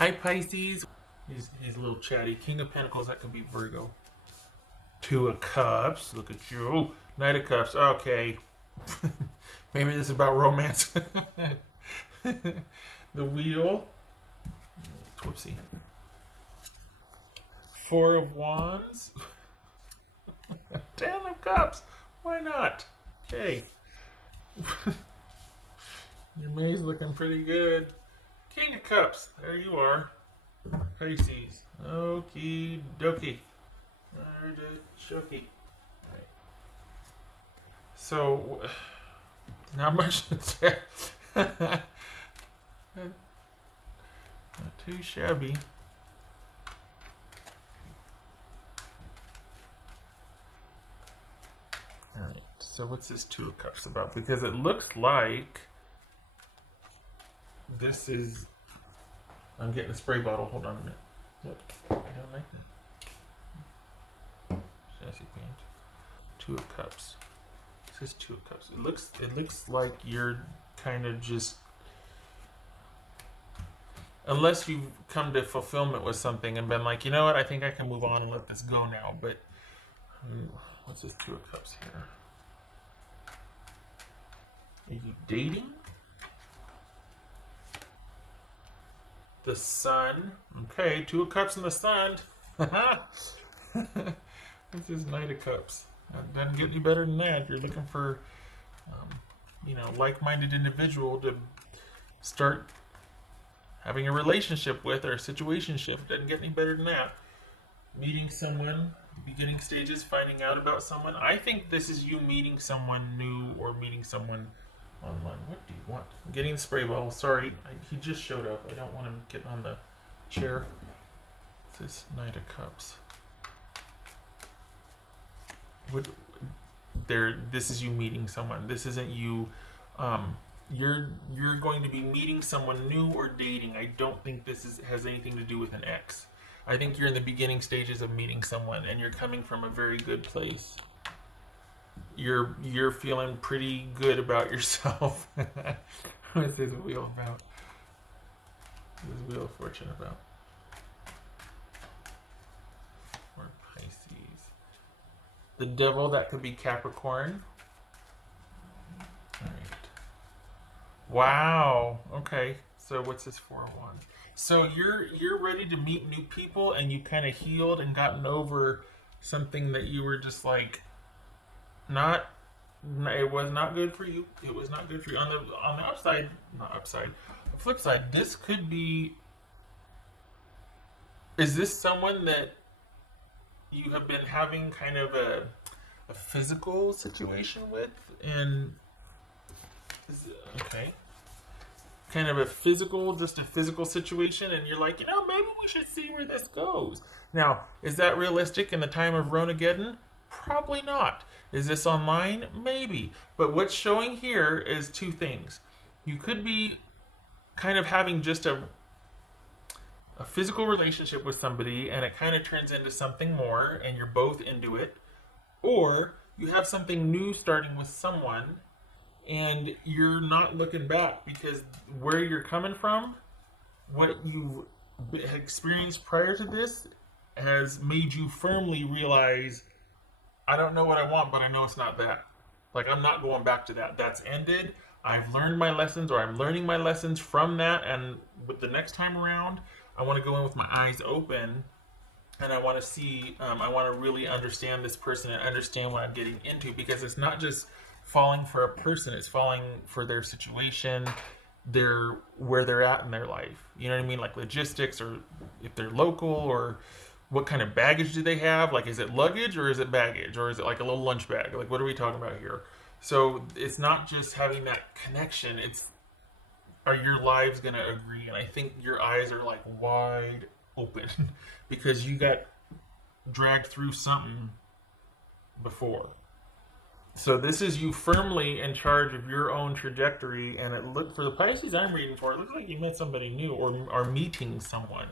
Hi, Pisces. He's a little chatty. King of Pentacles, that could be Virgo. Two of Cups. Look at you. Knight of Cups. Okay. Maybe this is about romance. The Wheel. Whoopsie. Four of Wands. Ten of Cups. Why not? Okay. Your May's looking pretty good. King of Cups. There you are. Pisces. Okie dokie. Artichoke. Right. So, not much to say. Not too shabby. Alright, so what's this Two of Cups about? Because it looks like this is... I'm getting a spray bottle. Hold on a minute. Yep, I don't like that. Sassy paint. Two of Cups. This is Two of Cups. It looks like you're kind of just... Unless you've come to fulfillment with something and been like, you know what, I think I can move on and let this go now. But what's this Two of Cups here? Are you dating? The Sun. Okay, Two of Cups and the Sun. This is Knight of Cups. That doesn't get any better than that. If you're looking for, like-minded individual to start having a relationship with or a situationship, doesn't get any better than that. Meeting someone, beginning stages, finding out about someone. I think this is you meeting someone new or meeting someone online. What do you want? I'm getting the spray bottle. Sorry, he just showed up. I don't want him getting on the chair. This Knight of Cups. This is you meeting someone. This isn't you. You're going to be meeting someone new or dating. I don't think this has anything to do with an ex. I think you're in the beginning stages of meeting someone, and you're coming from a very good place. You're feeling pretty good about yourself. What's this wheel about? This Wheel of Fortune about? Or Pisces. The Devil, that could be Capricorn. Alright. Wow. Okay. So what's this Four of Wands? So you're ready to meet new people, and you kind of healed and gotten over something that you were just like it was not good for you. It was not good for you. On the upside, not upside, flip side, this could be... Is this someone that you have been having kind of a physical situation with? And okay, kind of a physical situation, and you're like, maybe we should see where this goes. Now, is that realistic in the time of Ronageddon? Probably not. Is this online? Maybe. But what's showing here is two things. You could be kind of having just a physical relationship with somebody, and it kind of turns into something more, and you're both into it. Or you have something new starting with someone, and you're not looking back, because where you're coming from, what you've experienced prior to this, has made you firmly realize, I don't know what I want, but I know it's not that. Like, I'm not going back to that. That's ended. I've learned my lessons, or I'm learning my lessons from that, and with the next time around, I want to go in with my eyes open, and I want to see, I want to really understand this person and understand what I'm getting into, because it's not just falling for a person, it's falling for their situation, where they're at in their life. You know what I mean? Like logistics, or if they're local, or what kind of baggage do they have? Like, is it luggage, or is it baggage, or is it like a little lunch bag? Like, what are we talking about here? So it's not just having that connection, it's, are your lives going to agree? And I think your eyes are like wide open because you got dragged through something before. So this is you firmly in charge of your own trajectory, and it looked, for the Pisces I'm reading for, it looks like you met somebody new, or are meeting someone.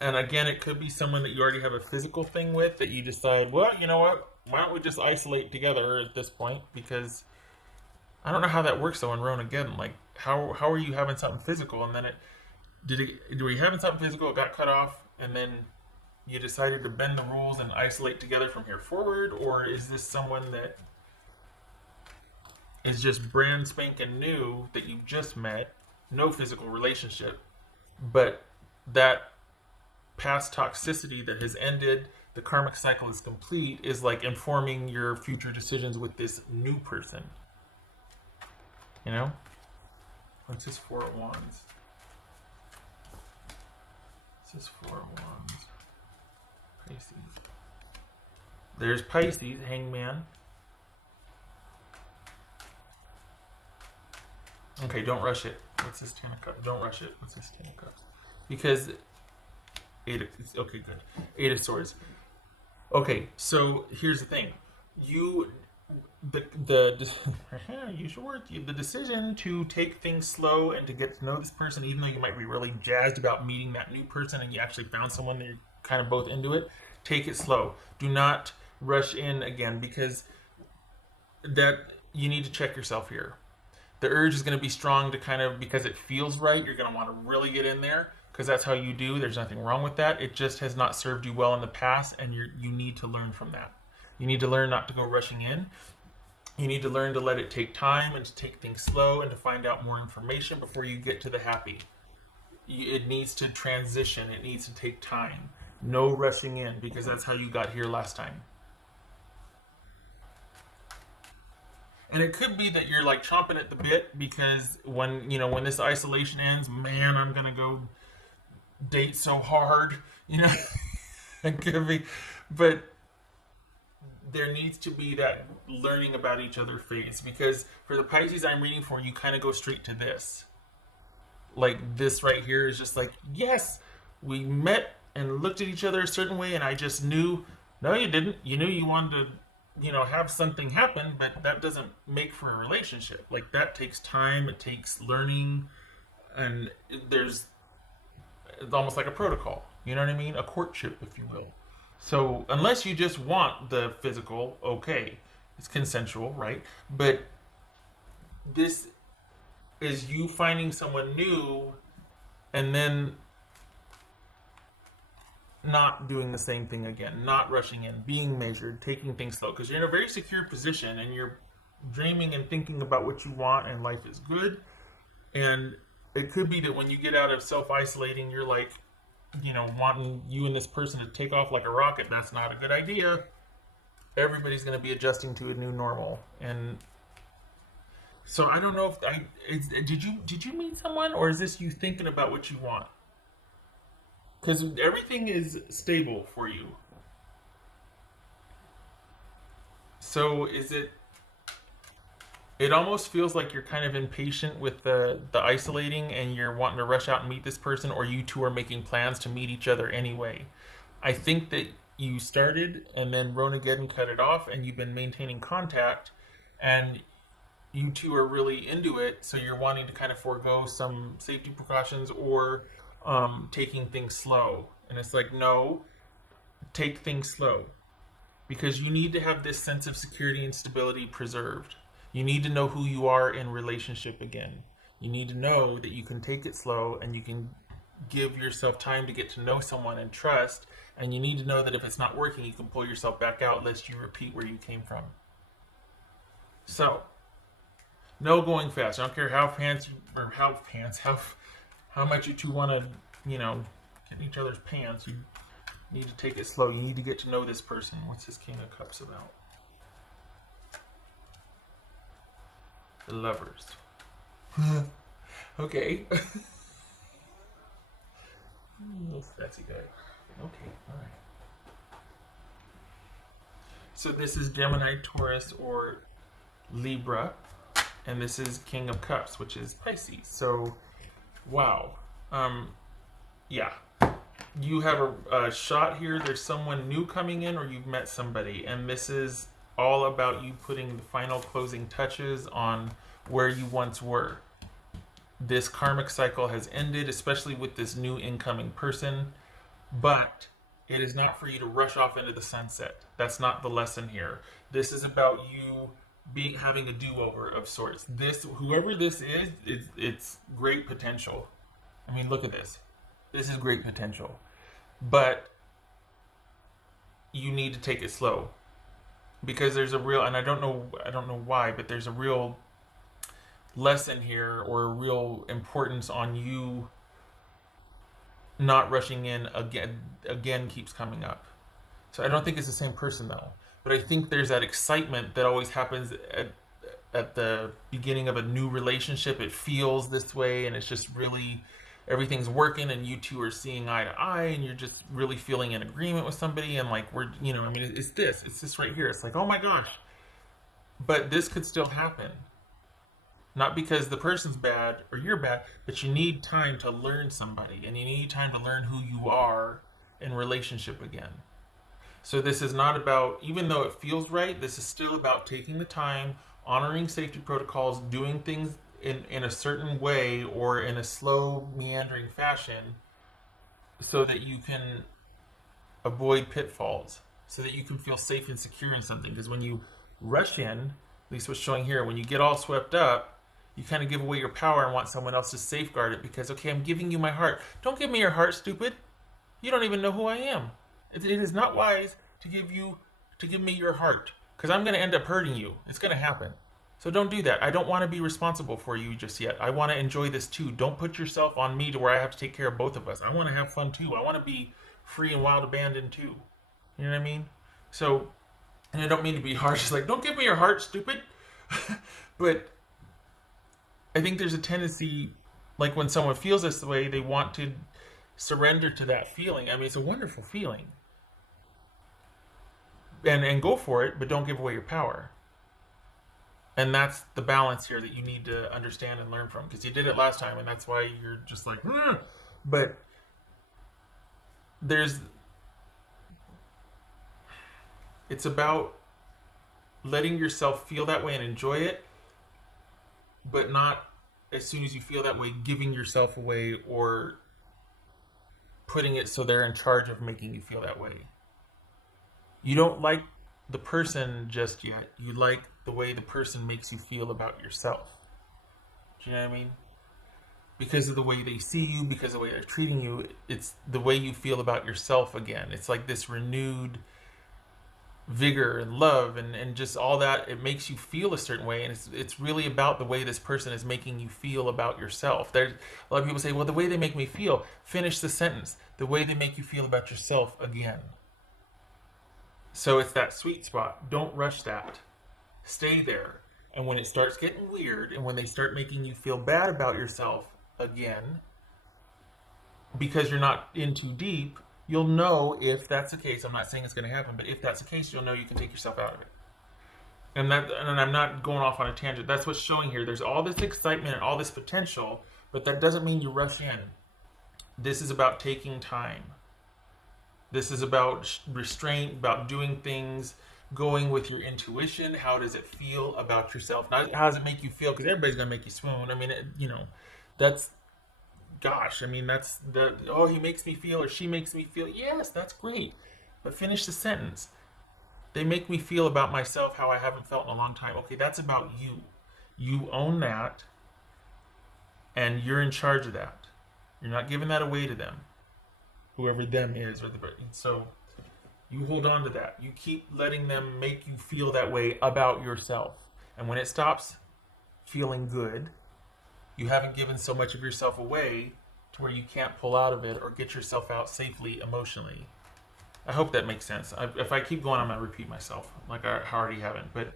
And again, it could be someone that you already have a physical thing with, that you decide, well, you know what, why don't we just isolate together at this point? Because I don't know how that works though in Ronageddon. Like, how are you having something physical, and then were you having something physical, it got cut off, and then you decided to bend the rules and isolate together from here forward, or is this someone that is just brand spanking new that you just met, no physical relationship, but that past toxicity that has ended, the karmic cycle is complete, is like informing your future decisions with this new person? You know? What's this Four of Wands? What's this Four of Wands? Pisces. There's Pisces, Hangman. Okay, don't rush it. What's this Ten of Cups? Don't rush it. What's this Ten of Cups? Because okay, good. Eight of Swords. Okay, so here's the thing. Use your words. The decision to take things slow and to get to know this person, even though you might be really jazzed about meeting that new person and you actually found someone that you're kind of both into it, take it slow. Do not rush in again, because that you need to check yourself here. The urge is going to be strong to kind of, because it feels right, you're going to want to really get in there, because that's how you do. There's nothing wrong with that. It just has not served you well in the past, and you need to learn from that. You need to learn not to go rushing in. You need to learn to let it take time and to take things slow and to find out more information before you get to the happy. It needs to transition. It needs to take time. No rushing in, because that's how you got here last time. And it could be that you're like chomping at the bit, because when this isolation ends, man, I'm gonna go date so hard, It could be, but there needs to be that learning about each other phase, because for the Pisces I'm reading for, you kind of go straight to this. Like this right here is just like, yes, we met and looked at each other a certain way, and I just knew. No, you didn't. You knew you wanted to have something happen, but that doesn't make for a relationship. Like, that takes time, it takes learning, and it's almost like a protocol. You know what I mean? A courtship, if you will. So, unless you just want the physical, okay, it's consensual, right? But this is you finding someone new and then not doing the same thing again, not rushing in, being measured, taking things slow, because you're in a very secure position and you're dreaming and thinking about what you want, and life is good. And it could be that when you get out of self-isolating, you're like, wanting you and this person to take off like a rocket. That's not a good idea. Everybody's going to be adjusting to a new normal. And so I don't know if did you meet someone, or is this you thinking about what you want? Because everything is stable for you. So it almost feels like you're kind of impatient with the isolating, and you're wanting to rush out and meet this person, or you two are making plans to meet each other anyway. I think that you started and then Ronageddon cut it off, and you've been maintaining contact, and you two are really into it, so you're wanting to kind of forego some safety precautions, or taking things slow. And it's like, no, take things slow, because you need to have this sense of security and stability preserved. You need to know who you are in relationship again. You need to know that you can take it slow, and you can give yourself time to get to know someone and trust. And you need to know that if it's not working, you can pull yourself back out, lest you repeat where you came from. So, no going fast. I don't care how much you two want to, get in each other's pants. You need to take it slow. You need to get to know this person. What's this King of Cups about? The Lovers. Okay. Sexy guy. Okay, alright. So this is Gemini, Taurus, or Libra. And this is King of Cups, which is Pisces. So, wow. Yeah. You have a shot here. There's someone new coming in, or you've met somebody. And this is all about you putting the final closing touches on where you once were. This karmic cycle has ended, especially with this new incoming person. But it is not for you to rush off into the sunset. That's not the lesson here. This is about you having a do-over of sorts. Whoever this is, it's great potential. I mean, look at this. This is great potential. But you need to take it slow. Because there's a real, and I don't know why, but there's a real lesson here, or a real importance on you not rushing in again keeps coming up. So I don't think it's the same person though. But I think there's that excitement that always happens at the beginning of a new relationship. It feels this way, and it's just really everything's working, and you two are seeing eye to eye, and you're just really feeling in agreement with somebody, and like I mean, it's this right here. It's like, oh my gosh. But this could still happen. Not because the person's bad or you're bad, but you need time to learn somebody, and you need time to learn who you are in relationship again. So this is not about, even though it feels right, this is still about taking the time, honoring safety protocols, doing things in a certain way or in a slow, meandering fashion so that you can avoid pitfalls, so that you can feel safe and secure in something. Because when you rush in, at least what's showing here, when you get all swept up, you kind of give away your power and want someone else to safeguard it because, okay, I'm giving you my heart. Don't give me your heart, stupid. You don't even know who I am. It is not wise to give me your heart, because I'm going to end up hurting you. It's going to happen. So don't do that. I don't want to be responsible for you just yet. I want to enjoy this too. Don't put yourself on me to where I have to take care of both of us. I want to have fun too. I want to be free and wild abandoned too. You know what I mean? So, and I don't mean to be harsh. It's like, don't give me your heart, stupid. But I think there's a tendency, like when someone feels this way, they want to surrender to that feeling. I mean, it's a wonderful feeling. And go for it, but don't give away your power. And that's the balance here that you need to understand and learn from, because you did it last time, and that's why you're just like, but it's about letting yourself feel that way and enjoy it, but not as soon as you feel that way, giving yourself away or putting it so they're in charge of making you feel that way. You don't like the person just yet. You like the way the person makes you feel about yourself. Do you know what I mean? Because of the way they see you, because of the way they're treating you, it's the way you feel about yourself again. It's like this renewed vigor and love and just all that. It makes you feel a certain way, and it's really about the way this person is making you feel about yourself. There's a lot of people say, well, the way they make me feel. Finish the sentence. The way they make you feel about yourself again. So it's that sweet spot. Don't rush that. Stay there. And when it starts getting weird, and when they start making you feel bad about yourself again, because you're not in too deep, you'll know if that's the case. I'm not saying it's going to happen, but if that's the case, you'll know you can take yourself out of it. And I'm not going off on a tangent. That's what's showing here. There's all this excitement and all this potential, but that doesn't mean you rush in. This is about taking time. This is about restraint, about doing things, going with your intuition. How does it feel about yourself? Not how does it make you feel, because everybody's going to make you swoon. I mean, that's, gosh, I mean, that's the, oh, he makes me feel or she makes me feel. Yes, that's great. But finish the sentence. They make me feel about myself how I haven't felt in a long time. Okay, that's about you. You own that, and you're in charge of that. You're not giving that away to them. Whoever them is, so you hold on to that. You keep letting them make you feel that way about yourself. And when it stops feeling good, you haven't given so much of yourself away to where you can't pull out of it or get yourself out safely emotionally. I hope that makes sense. If I keep going, I'm going to repeat myself like I already haven't. But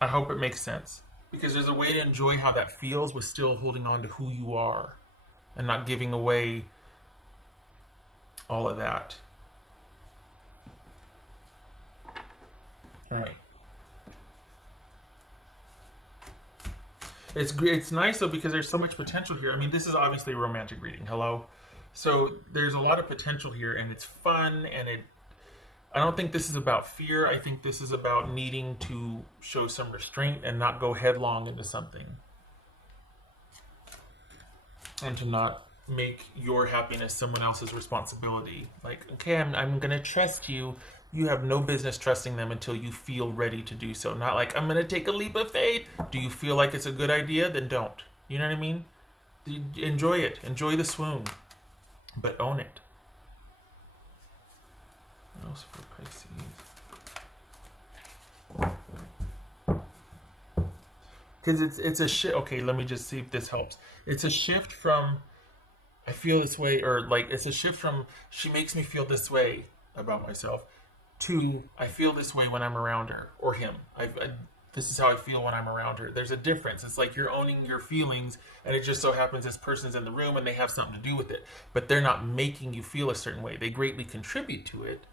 I hope it makes sense. Because there's a way to enjoy how that feels with still holding on to who you are. And not giving away all of that. All right. It's great. It's nice though, because there's so much potential here. I mean, this is obviously a romantic reading. Hello. So there's a lot of potential here, and it's fun. And I don't think this is about fear. I think this is about needing to show some restraint and not go headlong into something. And to not make your happiness someone else's responsibility. Like, okay, I'm going to trust you. You have no business trusting them until you feel ready to do so. Not like, I'm going to take a leap of faith. Do you feel like it's a good idea? Then don't. You know what I mean? Enjoy it. Enjoy the swoon, but own it. What else for Pisces? Because it's a shift. Okay, let me just see if this helps. It's a shift from I feel this way, or like it's a shift from she makes me feel this way about myself to I feel this way when I'm around her or him. This is how I feel when I'm around her. There's a difference. It's like you're owning your feelings, and it just so happens this person's in the room and they have something to do with it, but they're not making you feel a certain way. They greatly contribute to it,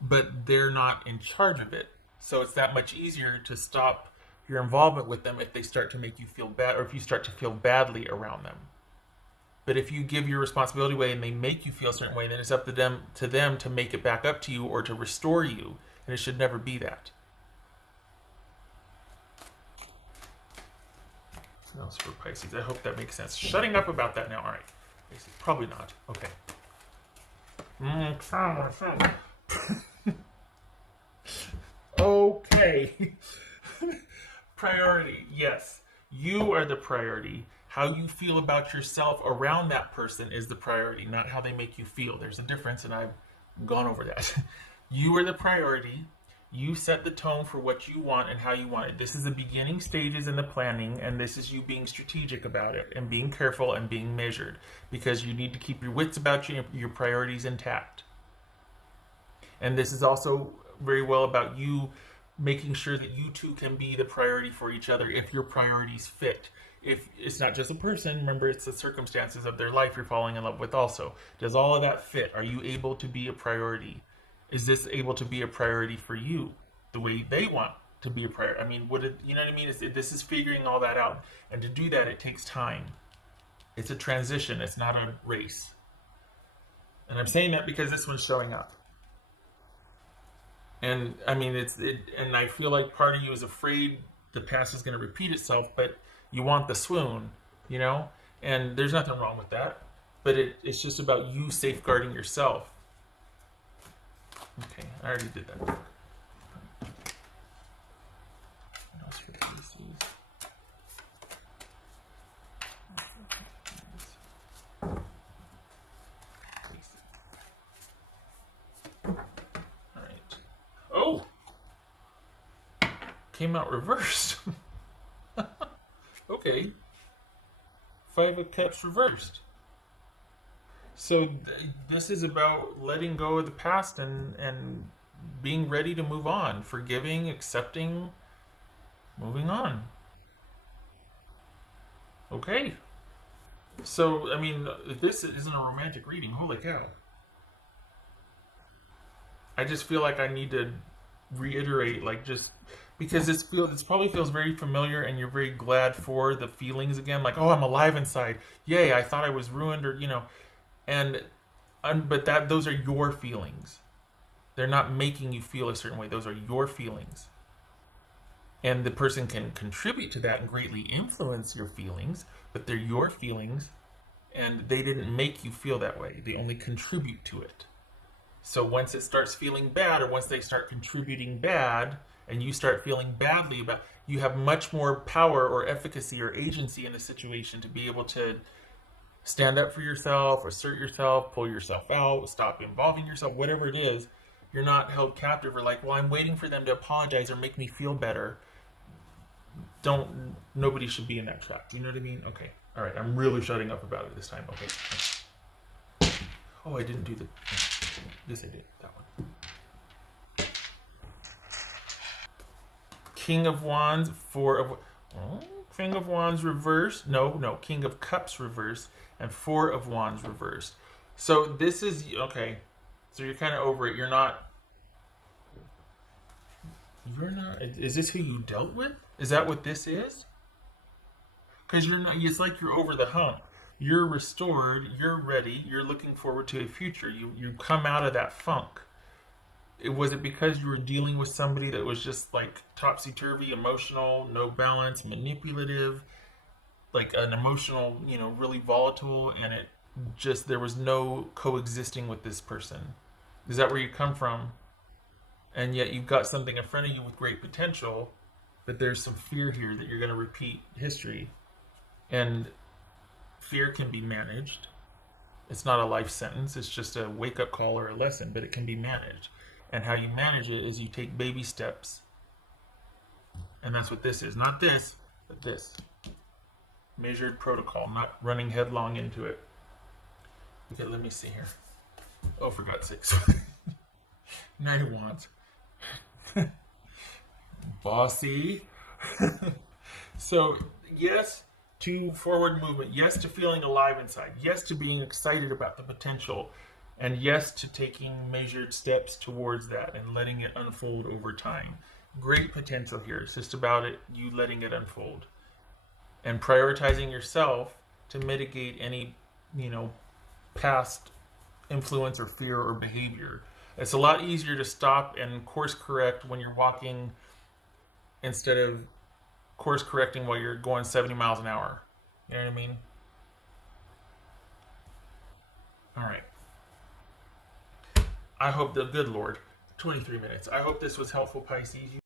but they're not in charge of it. So it's that much easier to stop your involvement with them if they start to make you feel bad, or if you start to feel badly around them. But if you give your responsibility away and they make you feel a certain way, then it's up to them to make it back up to you or to restore you. And it should never be that. What else for Pisces? I hope that makes sense. Shutting up about that now. All right. Pisces, probably not. Okay. Okay. Priority. Yes. You are the priority. How you feel about yourself around that person is the priority, not how they make you feel. There's a difference, and I've gone over that. You are the priority. You set the tone for what you want and how you want it. This is the beginning stages in the planning, and this is you being strategic about it and being careful and being measured, because you need to keep your wits about you, your priorities intact. And this is also very well about you making sure that you two can be the priority for each other if your priorities fit. If it's not just a person, remember it's the circumstances of their life you're falling in love with also. Does all of that fit? Are you able to be a priority? Is this able to be a priority for you the way they want to be a priority? I mean, you know what I mean? This is figuring all that out. And to do that, it takes time. It's a transition. It's not a race. And I'm saying that because this one's showing up. And I mean, and I feel like part of you is afraid the past is going to repeat itself, but you want the swoon, you know? And there's nothing wrong with that. But it's just about you safeguarding yourself. Okay, I already did that. What else for Pisces? All right. Oh! Came out reversed. Okay. Five of Cups reversed. So this is about letting go of the past and being ready to move on, forgiving, accepting, moving on. Okay. So, I mean, if this isn't a romantic reading, holy cow. I just feel like I need to reiterate, like, just because this probably feels very familiar, and you're very glad for the feelings again, like, oh, I'm alive inside, yay, I thought I was ruined, or and but those are your feelings. They're not making you feel a certain way. Those are your feelings, and the person can contribute to that and greatly influence your feelings, but they're your feelings, and they didn't make you feel that way. They only contribute to it. So once it starts feeling bad, or once they start contributing bad, and you start feeling badly about, you have much more power or efficacy or agency in the situation to be able to stand up for yourself, assert yourself, pull yourself out, stop involving yourself, whatever it is. You're not held captive or like, well, I'm waiting for them to apologize or make me feel better. Nobody should be in that trap. You know what I mean? Okay. All right. I'm really shutting up about it this time. Okay. Oh, I didn't do the... Yes, I did. That one. King of Wands, King of Wands reversed. No. King of Cups reversed, and Four of Wands reversed. So this is okay. So you're kind of over it. You're not. Is this who you dealt with? Is that what this is? Because you're not. It's like you're over the hump. You're restored. You're ready. You're looking forward to a future. You come out of that funk. Was it because you were dealing with somebody that was just like topsy-turvy, emotional, no balance, manipulative, like an emotional, really volatile, and there was no coexisting with this person? Is that where you come from? And yet you've got something in front of you with great potential, but there's some fear here that you're going to repeat history. And Fear can be managed. It's not a life sentence, it's just a wake up call or a lesson, but it can be managed. And how you manage it is you take baby steps. And that's what this is. Not this, but this. Measured protocol, not running headlong into it. Okay, let me see here. Oh, for God's sakes. 9 of Wands. Bossy. So, yes to forward movement. Yes to feeling alive inside. Yes to being excited about the potential. And yes to taking measured steps towards that and letting it unfold over time. Great potential here. It's just about it, you letting it unfold. And prioritizing yourself to mitigate any, past influence or fear or behavior. It's a lot easier to stop and course correct when you're walking instead of course correcting while you're going 70 miles an hour. You know what I mean? All right. I hope the good Lord, 23 minutes. I hope this was helpful, Pisces.